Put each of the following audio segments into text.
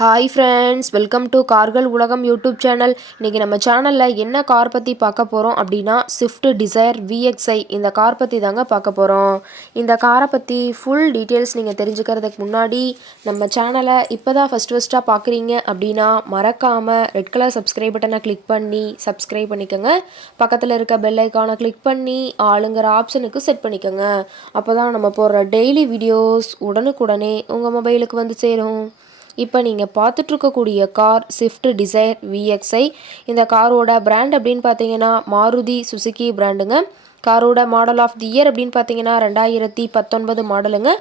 Hi friends, welcome to கார்கள் உலகம் YouTube channel. இன்றைக்கி நம்ம சேனலில் என்ன கார் பற்றி பார்க்க போகிறோம் அப்படின்னா ஸ்விஃப்ட் டிசைர் VXi இந்த கார் பற்றி தாங்க பார்க்க போகிறோம். இந்த காரை பற்றி ஃபுல் டீட்டெயில்ஸ் நீங்கள் தெரிஞ்சுக்கிறதுக்கு முன்னாடி நம்ம சேனலை இப்போ தான் ஃபஸ்ட்டாக பார்க்குறீங்க அப்படின்னா மறக்காமல் ரெட் கலர் சப்ஸ்கிரைப் பட்டனை கிளிக் பண்ணி சப்ஸ்கிரைப் பண்ணிக்கோங்க. பக்கத்தில் இருக்க பெல் ஐக்கானை கிளிக் பண்ணி ஆளுங்கிற ஆப்ஷனுக்கு செட் பண்ணிக்கோங்க. அப்போ தான் நம்ம போடுற டெய்லி வீடியோஸ் உடனுக்குடனே உங்கள் மொபைலுக்கு வந்து சேரும். இப்போ நீங்கள் பார்த்துட்ருக்கக்கூடிய கார் ஸ்விஃப்ட் டிசைர் VXi. இந்த காரோட பிராண்ட் அப்படின்னு பார்த்தீங்கன்னா மாருதி சுசுகி பிராண்டுங்க. காரோட மாடல் ஆஃப் தி இயர் அப்படின்னு பார்த்தீங்கன்னா 2019 மாடலுங்க.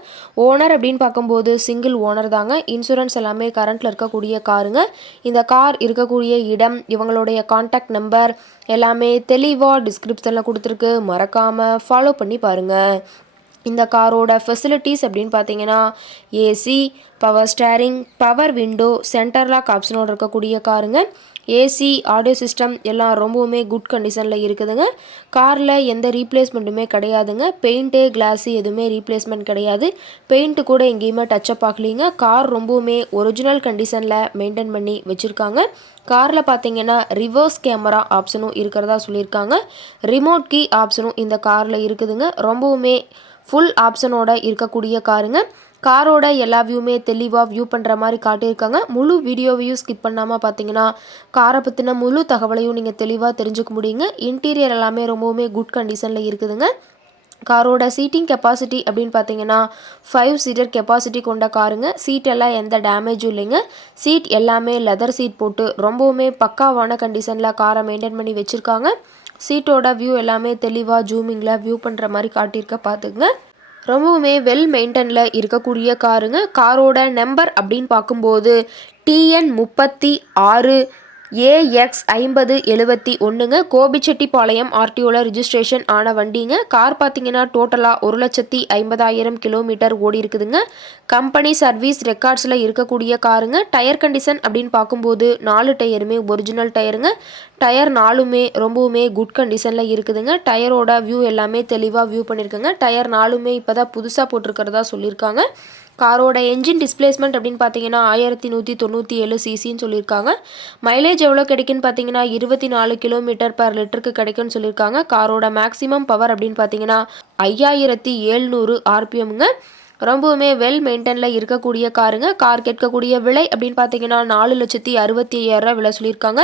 ஓனர் அப்படின்னு பார்க்கும்போது சிங்கிள் ஓனர் தாங்க. இன்சூரன்ஸ் எல்லாமே கரண்ட்டில் இருக்கக்கூடிய காருங்க. இந்த கார் இருக்கக்கூடிய இடம், இவங்களுடைய கான்டாக்ட் நம்பர் எல்லாமே தெளிவாக டிஸ்கிரிப்ஷனில் கொடுத்துருக்கு. மறக்காமல் ஃபாலோ பண்ணி பாருங்கள். இந்த காரோட ஃபெசிலிட்டிஸ் அப்படின்னு பார்த்தீங்கன்னா AC, power steering, power window, center lock ஆப்ஷனோடு இருக்கக்கூடிய காருங்க. ஏசி, ஆடியோ சிஸ்டம் எல்லாம் ரொம்பவுமே குட் கண்டிஷனில் இருக்குதுங்க. காரில் எந்த ரீப்ளேஸ்மெண்ட்டுமே கிடையாதுங்க. பெயிண்ட்டு, கிளாஸு எதுவுமே ரீப்ளேஸ்மெண்ட் கிடையாது. பெயிண்ட்டு கூட எங்கேயுமே டச்சப் ஆகலிங்க. கார் ரொம்பவுமே ஒரிஜினல் கண்டிஷனில் மெயின்டைன் பண்ணி வச்சுருக்காங்க. காரில் பார்த்தீங்கன்னா ரிவர்ஸ் கேமரா ஆப்ஷனும் இருக்கிறதா சொல்லியிருக்காங்க. ரிமோட் கீ ஆப்ஷனும் இந்த காரில் இருக்குதுங்க. ரொம்பவுமே ஃபுல் ஆப்ஷனோட இருக்கக்கூடிய காருங்க. காரோட எல்லா வியூமே தெளிவாக வியூ பண்ணுற மாதிரி காட்டியிருக்காங்க. முழு வீடியோவையும் ஸ்கிப் பண்ணாமல் பார்த்தீங்கன்னா காரை பற்றின முழு தகவலையும் நீங்கள் தெளிவாக தெரிஞ்சுக்க முடியுங்க. இன்டீரியர் எல்லாமே ரொம்பவுமே குட் கண்டிஷனில் இருக்குதுங்க. காரோட சீட்டிங் கெப்பாசிட்டி அப்படின்னு பார்த்தீங்கன்னா 5 சீட்டர் கெப்பாசிட்டி கொண்ட காருங்க. சீட் எல்லாம் எந்த டேமேஜும் இல்லைங்க. சீட் எல்லாமே லெதர் சீட் போட்டு ரொம்பவுமே பக்காவான கண்டிஷனில் காரை மெயின்டைன் பண்ணி வச்சுருக்காங்க. சீட்டோட வியூ எல்லாமே தெளிவாக ஜூமிங்கில் வியூ பண்ணுற மாதிரி காட்டியிருக்க பார்த்துக்குங்க. ரொம்பவுமே வெல் மெயின்டெனில் இருக்கக்கூடிய காருங்க. காரோட நம்பர் அப்படின்னு பார்க்கும்போது TN36 AX 5071ங்க. கோபிச்செட்டிப்பாளையம் RTOவில் ரிஜிஸ்ட்ரேஷன் ஆன வண்டிங்க. கார் பார்த்தீங்கன்னா டோட்டலாக 1,50,000 கிலோமீட்டர் ஓடி இருக்குதுங்க. கம்பெனி சர்வீஸ் ரெக்கார்ட்ஸில் இருக்கக்கூடிய காருங்க. டயர் கண்டிஷன் அப்படின்னு பார்க்கும்போது 4 டயருமே ஒரிஜினல் டயருங்க. டயர் 4மே ரொம்பவுமே குட் கண்டிஷனில் இருக்குதுங்க. டயரோட வியூ எல்லாமே தெளிவாக வியூ பண்ணியிருக்குங்க. டயர் 4மே இப்போ தான் புதுசாக போட்டிருக்கிறதா சொல்லியிருக்காங்க. காரோட என்ஜின் டிஸ்பிளேஸ்மெண்ட் அப்படின்னு பார்த்தீங்கன்னா 1197 சிசின்னு சொல்லியிருக்காங்க. மைலேஜ் எவ்வளோ கிடைக்குன்னு பார்த்தீங்கன்னா 24 கிலோமீட்டர் பர் லிட்டருக்கு கிடைக்குன்னு சொல்லியிருக்காங்க. காரோட மேக்ஸிமம் பவர் அப்படின்னு பார்த்தீங்கன்னா 5700 RPMங்க. ரொம்பவுமே வெல் மெயின்டெனில் இருக்கக்கூடிய காருங்க. கார் கேட்கக்கூடிய விலை அப்படின்னு பார்த்தீங்கன்னா 4,65,000 விலை சொல்லியிருக்காங்க.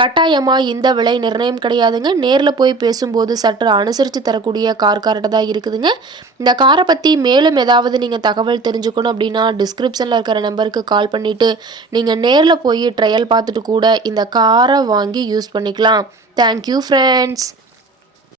கட்டாயமாக இந்த விலை நிர்ணயம் கிடையாதுங்க. நேரில் போய் பேசும்போது சற்று அனுசரித்து தரக்கூடிய கார்கிட்ட தான் இருக்குதுங்க. இந்த காரை பற்றி மேலும் ஏதாவது நீங்கள் தகவல் தெரிஞ்சுக்கணும் அப்படின்னா டிஸ்கிரிப்ஷனில் இருக்கிற நம்பருக்கு கால் பண்ணிவிட்டு நீங்கள் நேரில் போய் ட்ரையல் பார்த்துட்டு கூட இந்த காரை வாங்கி யூஸ் பண்ணிக்கலாம். Thank you friends.